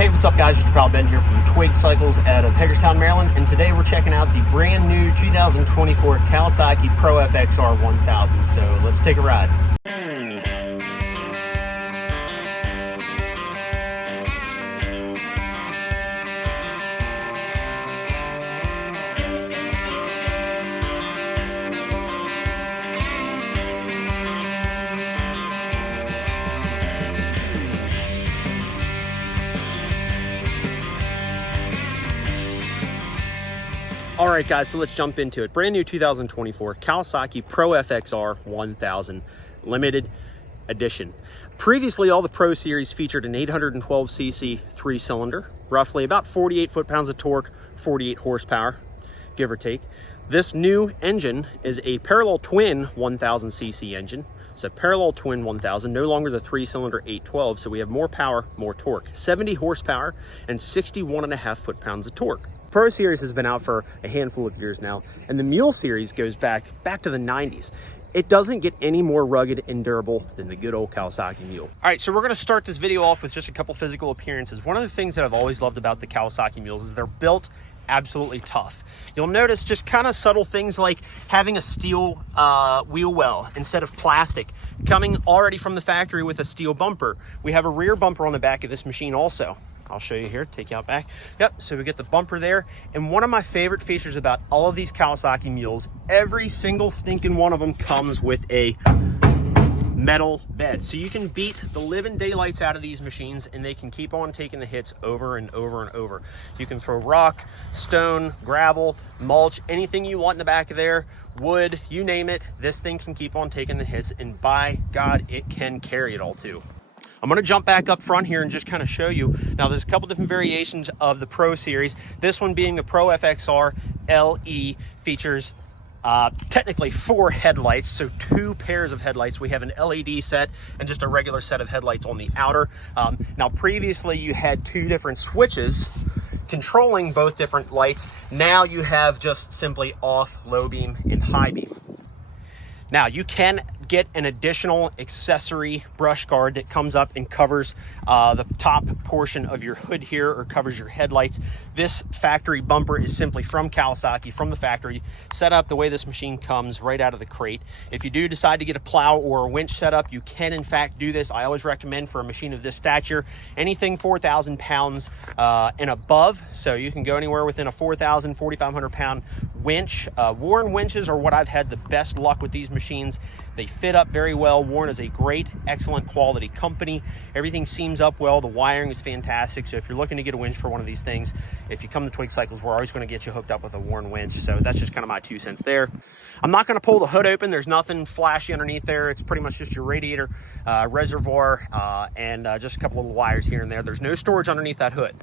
Hey, what's up guys? It's your pal Ben here from Twig Cycles out of Hagerstown, Maryland, and today we're checking out the brand new 2024 Kawasaki PRO-FXR 1000. So let's take a ride. All right, guys, so let's jump into it. Brand new 2024 Kawasaki PRO-FXR 1000 limited edition. Previously, all the Pro Series featured an 812cc three-cylinder, roughly about 48 foot-pounds of torque, 48 horsepower, give or take. This new engine is a parallel twin 1000cc engine. It's a parallel twin 1000, no longer the three-cylinder 812, so we have more power, more torque, 70 horsepower, and 61.5 foot-pounds of torque. Pro Series has been out for a handful of years now, and the Mule Series goes back to the 90s. It doesn't get any more rugged and durable than the good old Kawasaki Mule. All right, so we're gonna start this video off with just a couple physical appearances. One of the things that I've always loved about the Kawasaki Mules is they're built absolutely tough. You'll notice just kind of subtle things like having a steel wheel well instead of plastic, coming already from the factory with a steel bumper. We have a rear bumper on the back of this machine also. I'll show you here, take you out back. Yep, so we get the bumper there. And one of my favorite features about all of these Kawasaki Mules, every single stinking one of them comes with a metal bed. So you can beat the living daylights out of these machines and they can keep on taking the hits over and over and over. You can throw rock, stone, gravel, mulch, anything you want in the back of there, wood, you name it, this thing can keep on taking the hits, and by God, it can carry it all too. I'm going to jump back up front here and just kind of show you. Now, there's a couple different variations of the Pro Series. This one being the PRO-FXR LE features technically 4 headlights, so 2 pairs of headlights. We have an LED set and just a regular set of headlights on the outer. Now, previously you had 2 different switches controlling both different lights. Now you have just simply off, low beam, and high beam. Now, you can get an additional accessory brush guard that comes up and covers the top portion of your hood here, or covers your headlights. This factory bumper is simply from Kawasaki, from the factory, set up the way this machine comes right out of the crate. If you do decide to get a plow or a winch setup, you can in fact do this. I always recommend for a machine of this stature, anything 4,000 pounds and above. So you can go anywhere within a 4,000, 4,500 pound winch. Warren winches are what I've had the best luck with these machines. They fit up very well. Warren is a great, excellent quality company. Everything seams up well. The wiring is fantastic. So if you're looking to get a winch for one of these things, if you come to Twig Cycles, we're always going to get you hooked up with a Warren winch. So that's just kind of my 2 cents there. I'm not going to pull the hood open. There's nothing flashy underneath there. It's pretty much just your radiator, reservoir, and just a couple little wires here and there. There's no storage underneath that hood.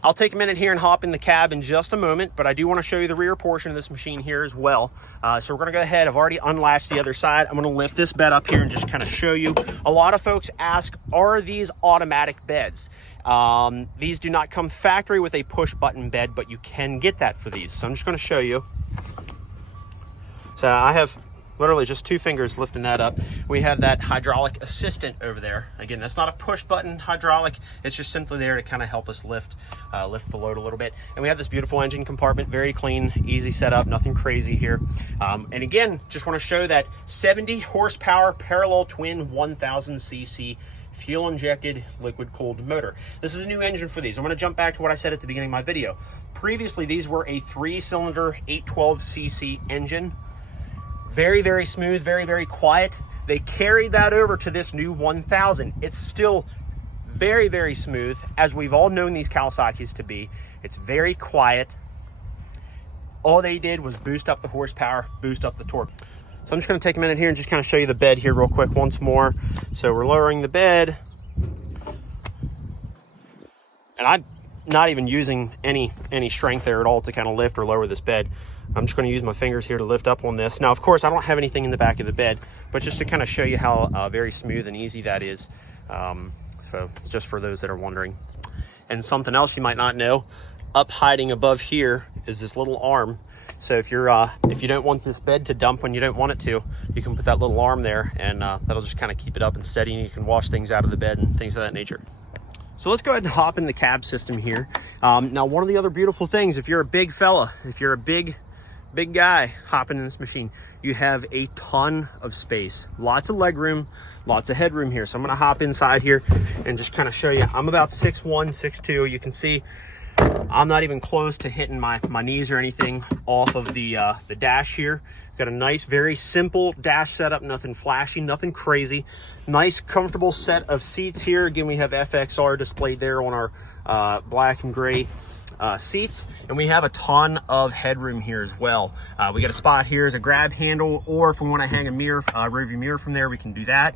I'll take a minute here and hop in the cab in just a moment, but I do want to show you the rear portion of this machine here as well. So we're going to go ahead. I've already unlatched the other side. I'm going to lift this bed up here and just kind of show you. A lot of folks ask, are these automatic beds? These do not come factory with a push button bed, but you can get that for these. So I'm just going to show you. So I have literally just 2 fingers lifting that up. We have that hydraulic assistant over there. Again, that's not a push button hydraulic. It's just simply there to kind of help us lift the load a little bit. And we have this beautiful engine compartment, very clean, easy setup, nothing crazy here. And again, just want to show that 70 horsepower parallel twin 1000cc fuel injected liquid cooled motor. This is a new engine for these. I'm going to jump back to what I said at the beginning of my video. Previously, these were a 3-cylinder 812cc engine. Very, very smooth, very, very quiet. They carried that over to this new 1000. It's still very, very smooth, as we've all known these Kawasaki's to be. It's very quiet. All they did was boost up the horsepower, boost up the torque. So I'm just going to take a minute here and just kind of show you the bed here real quick once more. So we're lowering the bed. And I'm not even using any strength there at all to kind of lift or lower this bed. I'm just going to use my fingers here to lift up on this. Now, of course, I don't have anything in the back of the bed, but just to kind of show you how very smooth and easy that is. So just for those that are wondering. And something else you might not know, up hiding above here is this little arm. So if you don't want this bed to dump when you don't want it to, you can put that little arm there, and that'll just kind of keep it up and steady, and you can wash things out of the bed and things of that nature. So let's go ahead and hop in the cab system here. Now, one of the other beautiful things, if you're a big fella, if you're a big guy hopping in this machine, you have a ton of space, lots of leg room, lots of headroom here. So I'm gonna hop inside here and just kind of show you. I'm about 6'1", 6'2". You can see I'm not even close to hitting my knees or anything off of the dash here. Got a nice, very simple dash setup, nothing flashy, nothing crazy. Nice, comfortable set of seats here. Again, we have FXR displayed there on our black and gray seats, and we have a ton of headroom here as well. We got a spot here as a grab handle, or if we want to hang a mirror, rearview mirror from there, we can do that.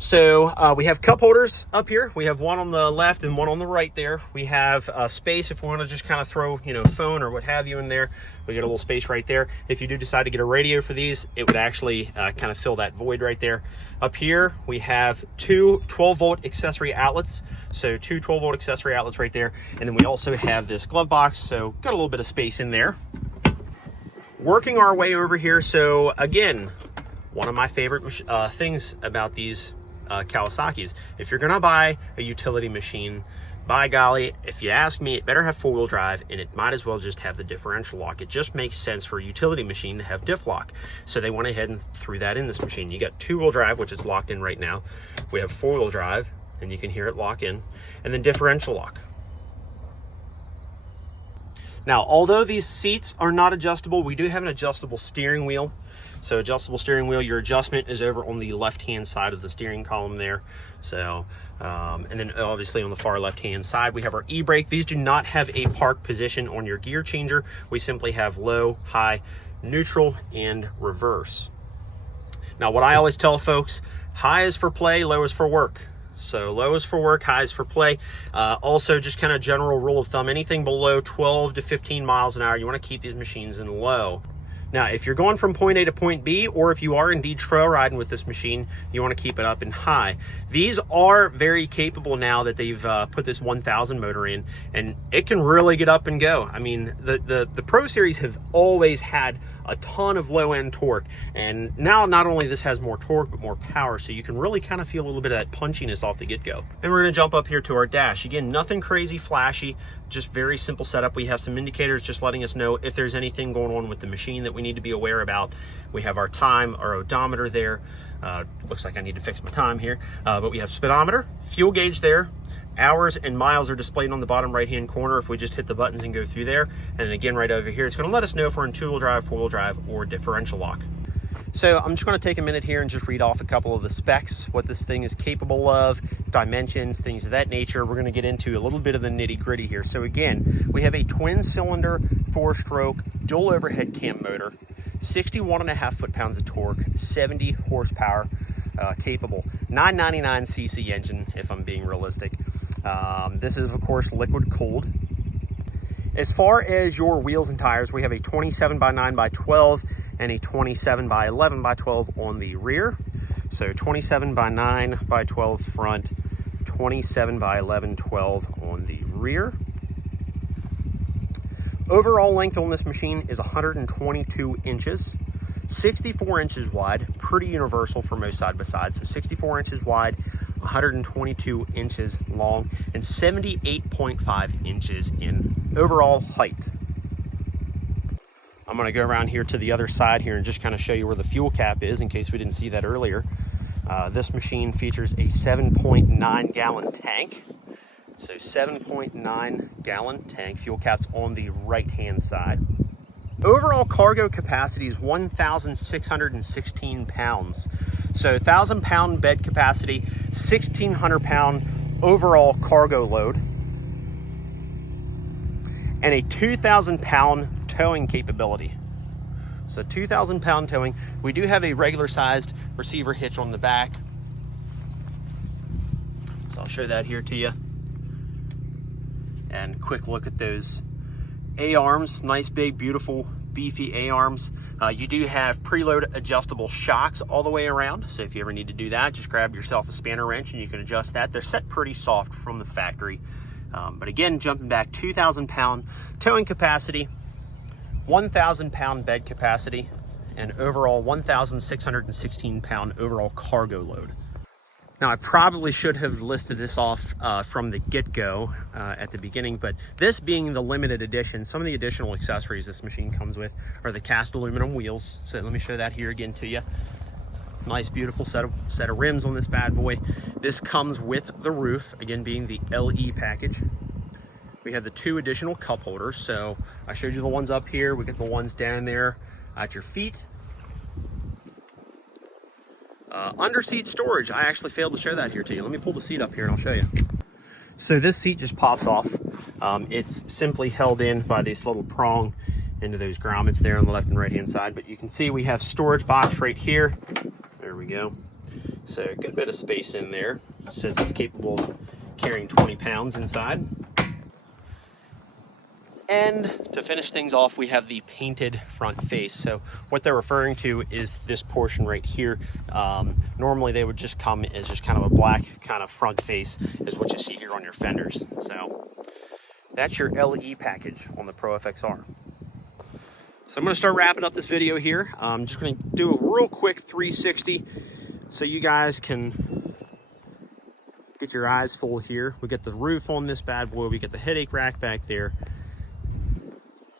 So we have cup holders up here. We have one on the left and one on the right there. We have space if we want to just kind of throw, you know, phone or what have you in there. We got a little space right there. If you do decide to get a radio for these, it would actually kind of fill that void right there. Up here, we have two 12-volt accessory outlets. So two 12-volt accessory outlets right there. And then we also have this glove box. So got a little bit of space in there. Working our way over here. So again, one of my favorite things about these Kawasaki's, if you're gonna buy a utility machine, by golly, if you ask me, it better have four-wheel drive, and it might as well just have the differential lock. It just makes sense for a utility machine to have diff lock. So they went ahead and threw that in this machine. You got two-wheel drive, which is locked in right now. We have four-wheel drive, and you can hear it lock in, and then differential lock. Now, although these seats are not adjustable, we do have an adjustable steering wheel. So adjustable steering wheel, your adjustment is over on the left-hand side of the steering column there. So, and then obviously on the far left-hand side, we have our e-brake. These do not have a park position on your gear changer. We simply have low, high, neutral, and reverse. Now, what I always tell folks, high is for play, low is for work. So low is for work, high is for play. Also, just kind of general rule of thumb, anything below 12 to 15 miles an hour, you want to keep these machines in low. Now, if you're going from point A to point B, or if you are indeed trail riding with this machine, you want to keep it up in high. These are very capable now that they've put this 1000 motor in, and it can really get up and go. I mean, the Pro Series have always had a ton of low end torque, and now not only this has more torque but more power, so you can really kind of feel a little bit of that punchiness off the get-go. And we're going to jump up here to our dash. Again, nothing crazy flashy, just very simple setup. We have some indicators just letting us know if there's anything going on with the machine that we need to be aware about. We have our time, our odometer there. Looks like I need to fix my time here, but we have speedometer, fuel gauge there. Hours and miles are displayed on the bottom right-hand corner if we just hit the buttons and go through there. And then again, right over here, it's going to let us know if we're in two-wheel drive, four-wheel drive, or differential lock. So I'm just going to take a minute here and just read off a couple of the specs, what this thing is capable of, dimensions, things of that nature. We're going to get into a little bit of the nitty-gritty here. So again, we have a twin-cylinder, four-stroke, dual overhead cam motor, 61.5 foot-pounds of torque, 70 horsepower, capable, 999 cc engine, if I'm being realistic. This is, of course, liquid cooled. As far as your wheels and tires, we have a 27 by 9 by 12 and a 27 by 11 by 12 on the rear. So 27 by 9 by 12 front, 27 by 11, 12 on the rear. Overall length on this machine is 122 inches, 64 inches wide, pretty universal for most side-by-sides. So 64 inches wide, 122 inches long, and 78.5 inches in overall height. I'm going to go around here to the other side here and just kind of show you where the fuel cap is in case we didn't see that earlier. This machine features a 7.9 gallon tank. So 7.9 gallon tank. Fuel cap's on the right hand side. Overall cargo capacity is 1,616 pounds. So 1,000 pound bed capacity, 1,600 pound overall cargo load, and a 2,000 pound towing capability. So 2,000 pound towing. We do have a regular sized receiver hitch on the back. So I'll show that here to you. And quick look at those A-arms, nice big beautiful beefy A-arms. You do have preload adjustable shocks all the way around, so if you ever need to do that, just grab yourself a spanner wrench and you can adjust that. They're set pretty soft from the factory, but again, jumping back, 2,000 pound towing capacity, 1,000 pound bed capacity, and overall 1,616 pound overall cargo load. Now, I probably should have listed this off from the get-go at the beginning, but this being the limited edition, some of the additional accessories this machine comes with are the cast aluminum wheels. So let me show that here again to you. Nice, beautiful set of rims on this bad boy. This comes with the roof, again being the LE package. We have the 2 additional cup holders. So I showed you the ones up here. We got the ones down there at your feet. Under seat storage, I actually failed to show that here to you. Let me pull the seat up here and I'll show you. So this seat just pops off. It's simply held in by this little prong into those grommets there on the left and right hand side. But you can see we have storage box right here. There we go. So a good bit of space in there. It says it's capable of carrying 20 pounds inside. And to finish things off, we have the painted front face. So what they're referring to is this portion right here. Normally they would just come as just kind of a black kind of front face is what you see here on your fenders. So that's your LE package on the Pro-FXR. So I'm gonna start wrapping up this video here. I'm just gonna do a real quick 360 so you guys can get your eyes full here. We got the roof on this bad boy. We got the headache rack back there.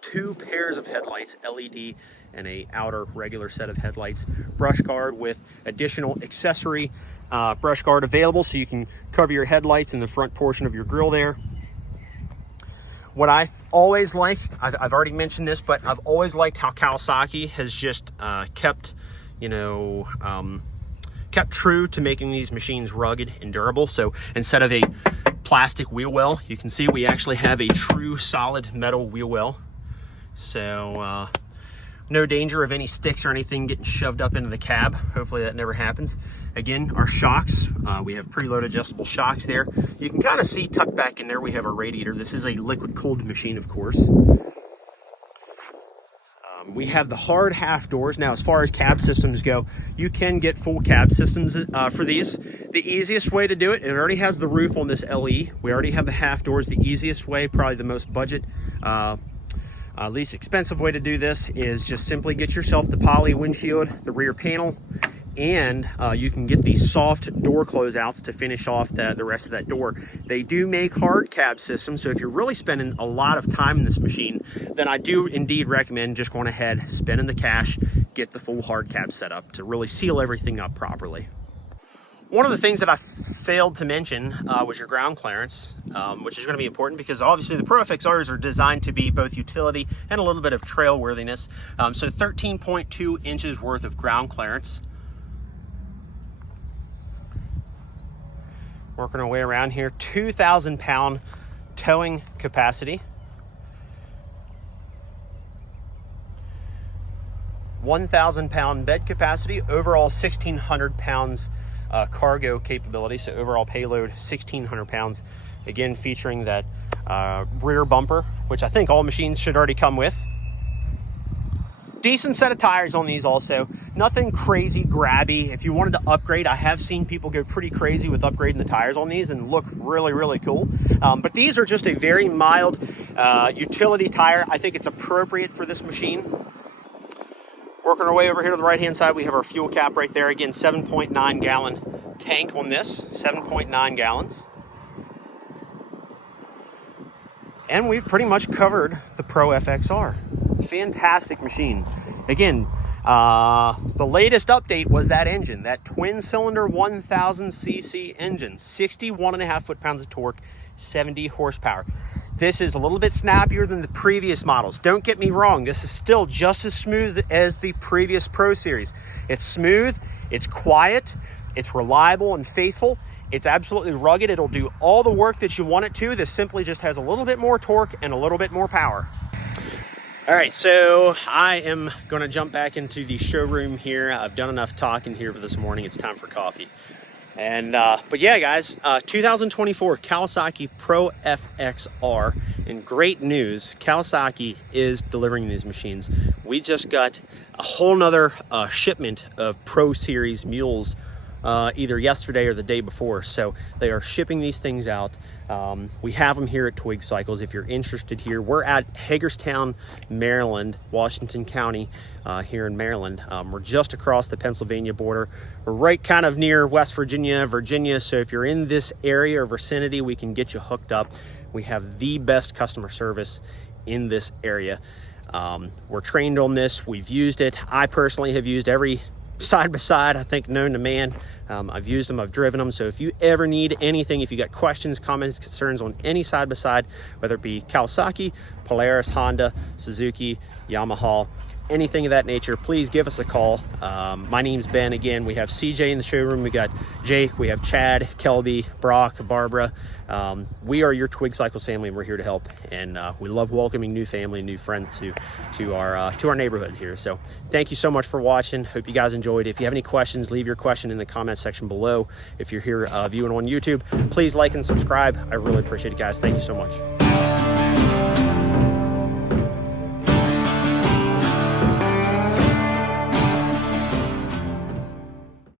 2 pairs of headlights, LED and a outer regular set of headlights. Brush guard with additional accessory brush guard available so you can cover your headlights in the front portion of your grille there. What I always like, I've already mentioned this, but I've always liked how Kawasaki has just kept, kept true to making these machines rugged and durable. So instead of a plastic wheel well, you can see we actually have a true solid metal wheel well. So no danger of any sticks or anything getting shoved up into the cab. Hopefully that never happens. Again, our shocks, we have preload adjustable shocks there. You can kind of see tucked back in there we have our radiator. This is a liquid cooled machine, of course. We have the hard half doors. Now, as far as cab systems go, you can get full cab systems for these. The easiest way to do it, it already has the roof on this LE. We already have the half doors. The easiest way, probably the most budget, least expensive way to do this is just simply get yourself the poly windshield, the rear panel, and you can get these soft door closeouts to finish off the rest of that door. They do make hard cab systems, so if you're really spending a lot of time in this machine, then I do indeed recommend just going ahead, spending the cash, get the full hard cab setup to really seal everything up properly. One of the things that I failed to mention was your ground clearance, which is going to be important because obviously the Pro-FXRs are designed to be both utility and a little bit of trail worthiness. So 13.2 inches worth of ground clearance. Working our way around here, 2,000 pound towing capacity. 1,000 pound bed capacity, overall 1,600 pounds cargo capability, so overall payload 1,600 pounds. Again, featuring that rear bumper, which I think all machines should already come with. Decent set of tires on these also. Nothing crazy grabby. If you wanted to upgrade, I have seen people go pretty crazy with upgrading the tires on these and look really, really cool. But these are just a very mild utility tire. I think it's appropriate for this machine. Working our way over here to the right-hand side, we have our fuel cap right there. Again, 7.9 gallon tank on this, 7.9 gallons. And we've pretty much covered the Pro-FXR. Fantastic machine. Again, the latest update was that engine, that twin-cylinder 1,000 cc engine, 61.5 foot-pounds of torque, 70 horsepower. This is a little bit snappier than the previous models. Don't get me wrong, this is still just as smooth as the previous Pro Series. It's smooth, it's quiet, it's reliable and faithful. It's absolutely rugged. It'll do all the work that you want it to. This simply just has a little bit more torque and a little bit more power. All right, so I am going to jump back into the showroom here. I've done enough talking here for this morning. It's time for coffee. And but yeah, guys, 2024 Kawasaki Pro-FXR, and great news, Kawasaki is delivering these machines. We just got a whole nother shipment of Pro Series mules either yesterday or the day before. So they are shipping these things out. We have them here at Twig Cycles. If you're interested here, we're at Hagerstown, Maryland, Washington County, here in Maryland. We're just across the Pennsylvania border. We're right kind of near West Virginia, so if you're in this area or vicinity, we can get you hooked up. We have the best customer service in this area. We're trained on this. We've used it. I personally have used every side-by-side I think known to man. I've used them, I've driven them. So if you ever need anything, if you got questions, comments, concerns on any side-by-side, whether it be Kawasaki, Polaris, Honda, Suzuki, Yamaha, anything of that nature, please give us a call. My name's Ben. Again, we have CJ in the showroom, we got Jake, we have Chad, Kelby, Brock, Barbara. We are your Twig Cycles family, and we're here to help, and we love welcoming new family and new friends to our neighborhood here. So thank you so much for watching. Hope you guys enjoyed. If you have any questions, leave your question in the comment section below. If you're here viewing on YouTube, please like and subscribe. I really appreciate it, guys. Thank you so much.